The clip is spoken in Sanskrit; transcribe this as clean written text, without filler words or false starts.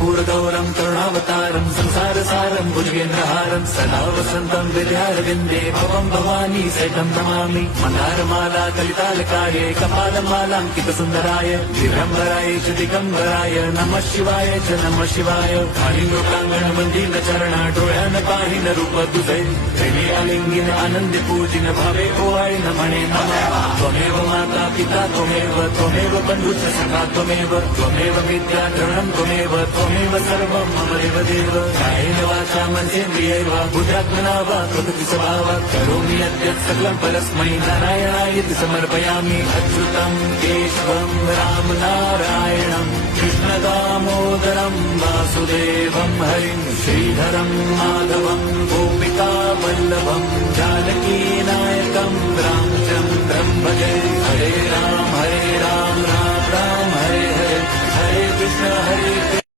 कर्पूरगौरं करुणावतारं संसारसारं भुजगेन्द्रहारं सदा वसन्तं विद्यारविन्दे भवं भवानी सहितं नमामि। मन्दारमाला कलितालकाये कपालमालाङ्कितसुन्दराय दिगम्बराय च दिगम्बराय नमः शिवाय च नमः शिवाय। कालिंगोप्राङ्गणमन्दिरचरण डोळ्यान पाहिन रूप तुझे प्रेमी अलिंगिन आनंदी पूजिन भावे ओवाळी नमणे नमः। त्वमेव माता पिता त्वमेव बन्धुश्च सखा त्वमेव विद्याधरणं त्वमेव सर्वं मम देवदेव। कायेन वाचा मनसेन्द्रियैर्वा बुद्ध्यात्मना वा प्रकृति स्वभावात् करोमि यद्यत् सकलं परस्मै नारायणायति समर्पयामि। अच्युतं केशवं राम नारायणं कृष्णदामोदरं वासुदेवं हरिं श्रीधरं माधवं गोपिका वल्लभं जानकीनायकं रामचन्द्रं भजे। हरे राम राम राम हरे हरे हरे कृष्ण